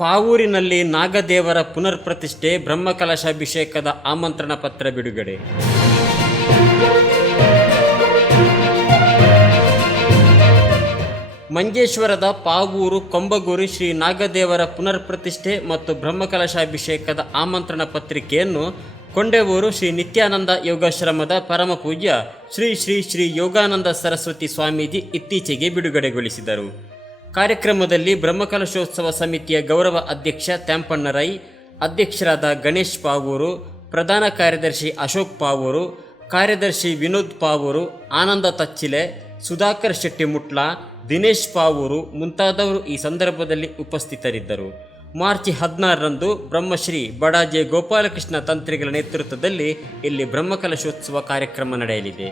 ಪಾವೂರಿನಲ್ಲಿ ನಾಗದೇವರ ಪುನರ್ ಪ್ರತಿಷ್ಠೆ ಬ್ರಹ್ಮಕಲಶಾಭಿಷೇಕದ ಆಮಂತ್ರಣ ಪತ್ರ ಬಿಡುಗಡೆ. ಮಂಜೇಶ್ವರದ ಪಾವೂರು, ಕೊಂಬಗೂರು ಶ್ರೀ ನಾಗದೇವರ ಪುನರ್ ಪ್ರತಿಷ್ಠೆ ಮತ್ತು ಬ್ರಹ್ಮಕಲಶಾಭಿಷೇಕದ ಆಮಂತ್ರಣ ಪತ್ರಿಕೆಯನ್ನು ಕೊಂಡೆವೂರು ಶ್ರೀ ನಿತ್ಯಾನಂದ ಯೋಗಾಶ್ರಮದ ಪರಮ ಪೂಜ್ಯ ಶ್ರೀ ಶ್ರೀ ಶ್ರೀ ಯೋಗಾನಂದ ಸರಸ್ವತಿ ಸ್ವಾಮೀಜಿ ಇತ್ತೀಚೆಗೆ ಬಿಡುಗಡೆಗೊಳಿಸಿದರು. ಕಾರ್ಯಕ್ರಮದಲ್ಲಿ ಬ್ರಹ್ಮಕಲಶೋತ್ಸವ ಸಮಿತಿಯ ಗೌರವ ಅಧ್ಯಕ್ಷ ತ್ಯಾಂಪಣ್ಣರೈ, ಅಧ್ಯಕ್ಷರಾದ ಗಣೇಶ್ ಪಾವೂರು, ಪ್ರಧಾನ ಕಾರ್ಯದರ್ಶಿ ಅಶೋಕ್ ಪಾವೂರು, ಕಾರ್ಯದರ್ಶಿ ವಿನೋದ್ ಪಾವೂರು, ಆನಂದ ತಚ್ಚಿಲೆ, ಸುಧಾಕರ್ ಶೆಟ್ಟಿ ಮುಟ್ಲ ದಿನೇಶ್ ಪಾವೂರು ಮುಂತಾದವರು ಈ ಸಂದರ್ಭದಲ್ಲಿ ಉಪಸ್ಥಿತರಿದ್ದರು. ಮಾರ್ಚ್ ಹದಿನಾರರಂದು ಬ್ರಹ್ಮಶ್ರೀ ಬಡಾಜೆ ಗೋಪಾಲಕೃಷ್ಣ ತಂತ್ರಿಗಳ ನೇತೃತ್ವದಲ್ಲಿ ಇಲ್ಲಿ ಬ್ರಹ್ಮಕಲಶೋತ್ಸವ ಕಾರ್ಯಕ್ರಮ ನಡೆಯಲಿದೆ.